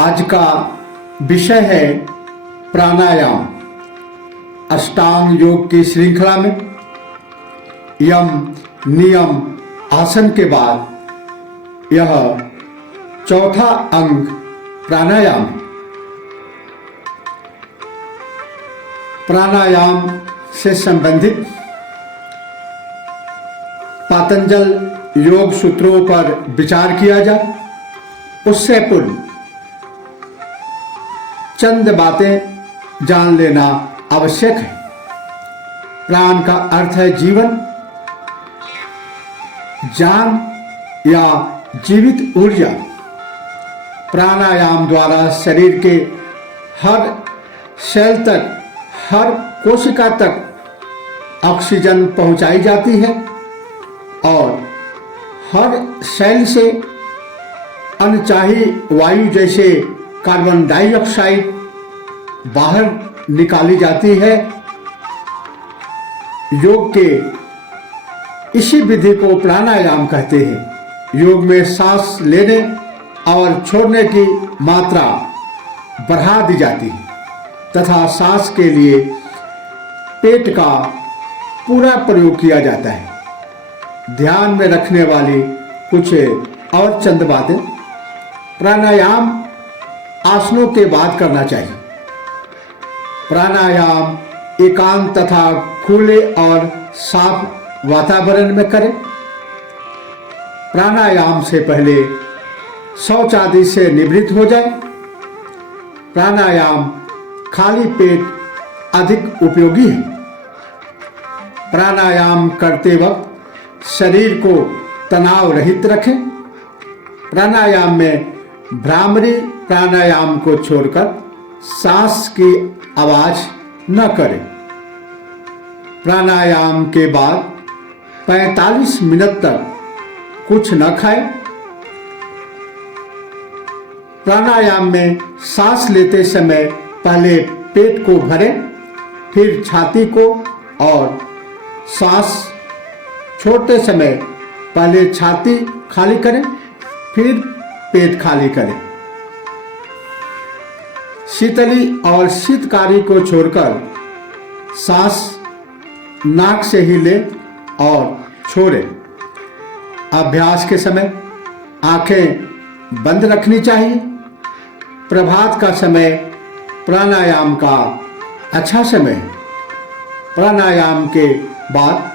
आज का विषय है प्राणायाम। अष्टांग योग की श्रृंखला में यम नियम आसन के बाद यह चौथा अंग प्राणायाम है। प्राणायाम से संबंधित पातंजल योग सूत्रों पर विचार किया जाए उससे पूर्व चंद बातें जान लेना आवश्यक है। प्राण का अर्थ है जीवन, जान या जीवित ऊर्जा। प्राणायाम द्वारा शरीर के हर सेल तक, हर कोशिका तक ऑक्सीजन पहुंचाई जाती है और हर सेल से अनचाही वायु जैसे कार्बन डाइऑक्साइड बाहर निकाली जाती है। योग के इसी विधि को प्राणायाम कहते हैं। योग में सांस लेने और छोड़ने की मात्रा बढ़ा दी जाती है तथा सांस के लिए पेट का पूरा प्रयोग किया जाता है। ध्यान में रखने वाली कुछ और चंद बातें। प्राणायाम आसनों के बाद करना चाहिए। प्राणायाम एकांत तथा खुले और साफ वातावरण में करें। प्राणायाम से पहले शौच आदि से निवृत्त हो जाए। प्राणायाम खाली पेट अधिक उपयोगी है। प्राणायाम करते वक्त शरीर को तनाव रहित रखें। प्राणायाम में भ्रामरी प्राणायाम को छोड़कर सांस की आवाज न करें। प्राणायाम के बाद 45 मिनट तक कुछ न खाएं। प्राणायाम में सांस लेते समय पहले पेट को भरें, फिर छाती को, और सांस छोड़ते समय पहले छाती खाली करें, फिर पेट खाली करें। शीतली और शीतकारी को छोड़कर सांस नाक से ही लें और छोड़ें। अभ्यास के समय आंखें बंद रखनी चाहिए। प्रभात का समय प्राणायाम का अच्छा समय है। प्राणायाम के बाद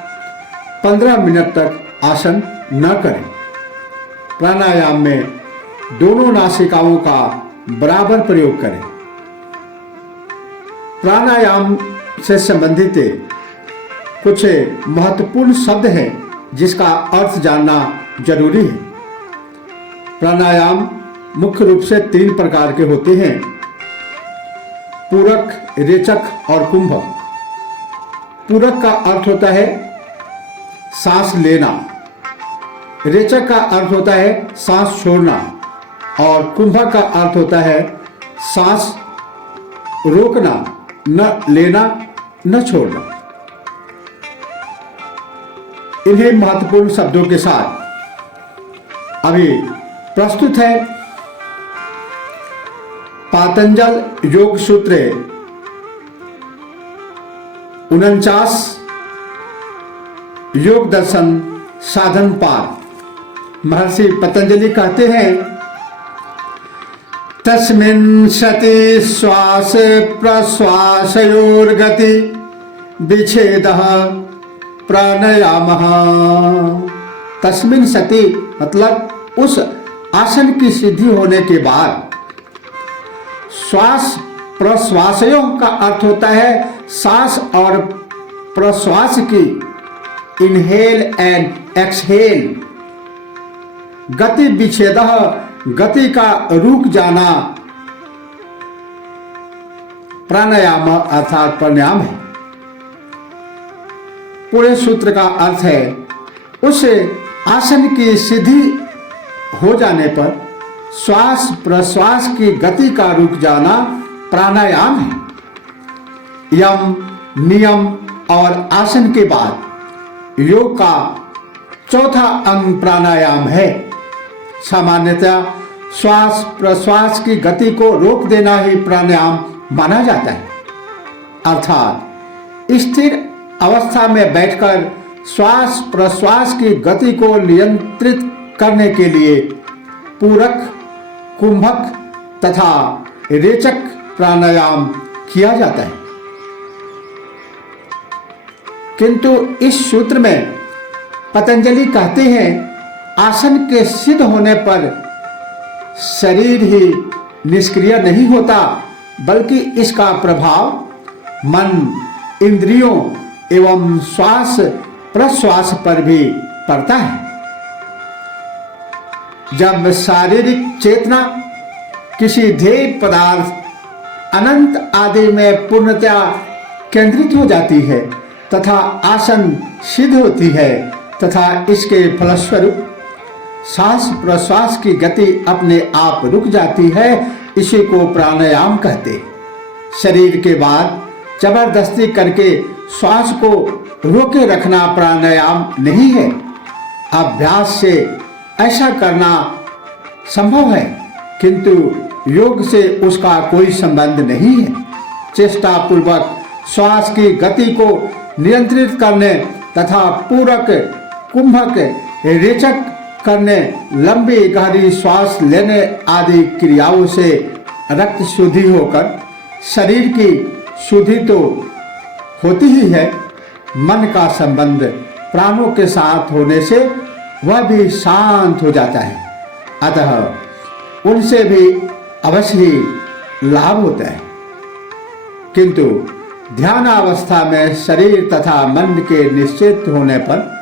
15 मिनट तक आसन न करें। प्राणायाम में दोनों नासिकाओं का बराबर प्रयोग करें। प्राणायाम से संबंधित कुछ महत्वपूर्ण शब्द हैं जिसका अर्थ जानना जरूरी है। प्राणायाम मुख्य रूप से 3 प्रकार के होते हैं: पूरक, रेचक और कुंभक। पूरक का अर्थ होता है सांस लेना, रेचक का अर्थ होता है सांस छोड़ना, और कुंभक का अर्थ होता है सांस रोकना, न लेना न छोड़ना। इन्हीं महत्वपूर्ण शब्दों के साथ अभी प्रस्तुत है पातंजल योग सूत्र 49 योग दर्शन साधन पार। महर्षि पतंजलि कहते हैं, तस्मिन् सति श्वास प्रश्वासयोर्गति विच्छेदः प्राणायामः। तस्मिन् सति मतलब उस आसन की सिद्धि होने के बाद श्वास प्रश्वासयों का अर्थ होता है सांस और प्रश्वास की, इनहेल एंड एक्सहेल। गति विच्छेदः गति का रुक जाना प्राणायाम अर्थात प्राणायाम है। पूरे सूत्र का अर्थ है उस आसन की सिद्धि हो जाने पर श्वास प्रश्वास की गति का रुक जाना प्राणायाम है। यम नियम और आसन के बाद योग का चौथा अंग प्राणायाम है। सामान्यतः श्वास प्रश्वास की गति को रोक देना ही प्राणायाम माना जाता है। अर्थात स्थिर अवस्था में बैठकर श्वास प्रश्वास की गति को नियंत्रित करने के लिए पूरक, कुंभक तथा रेचक प्राणायाम किया जाता है। किंतु इस सूत्र में पतंजलि कहते हैं, आसन के सिद्ध होने पर शरीर ही निष्क्रिय नहीं होता, बल्कि इसका प्रभाव मन, इंद्रियों एवं श्वास प्रश्वास पर भी पड़ता है। जब शारीरिक चेतना किसी ध्येय पदार्थ अनंत आदि में पूर्णतया केंद्रित हो जाती है तथा आसन सिद्ध होती है तथा इसके फलस्वरूप सांस प्रश्वास की गति अपने आप रुक जाती है, इसी को प्राणायाम कहते हैं। शरीर के बाद जबरदस्ती करके श्वास को रोके रखना प्राणायाम नहीं है। अभ्यास से ऐसा करना संभव है, किंतु योग से उसका कोई संबंध नहीं है। चेष्टा पूर्वक श्वास की गति को नियंत्रित करने तथा पूरक, कुंभक, रेचक करने, लंबी गहरी श्वास लेने आदि क्रियाओं से रक्त शुद्धि होकर शरीर की शुद्धि तो होती ही है, मन का संबंध प्राणों के साथ होने से वह भी शांत हो जाता है। अतः उनसे भी अवश्य ही लाभ होता है। किंतु ध्यानावस्था में शरीर तथा मन के निश्चित होने पर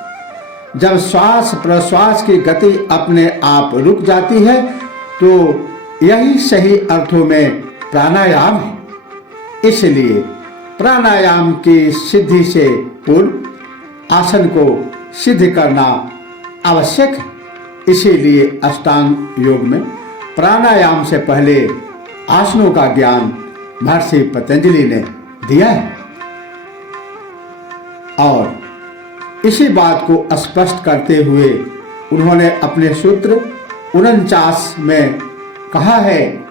जब श्वास प्रश्वास की गति अपने आप रुक जाती है, तो यही सही अर्थों में प्राणायाम है। इसलिए प्राणायाम की सिद्धि से पूर्व आसन को सिद्ध करना आवश्यक है। इसीलिए अष्टांग योग में प्राणायाम से पहले आसनों का ज्ञान महर्षि पतंजलि ने दिया है। और इसी बात को स्पष्ट करते हुए उन्होंने अपने सूत्र 49 में कहा है,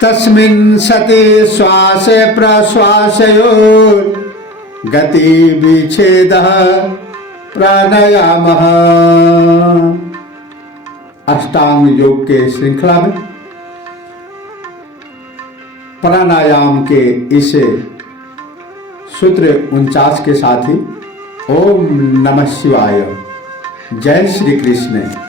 तस्मिन् सति श्वास प्रश्वासयोर गति विच्छेदः प्राणायामः। अष्टांग योग के श्रृंखला में प्राणायाम के इस सूत्र 49 के साथ ही ओम नमः शिवाय। जय श्री कृष्ण।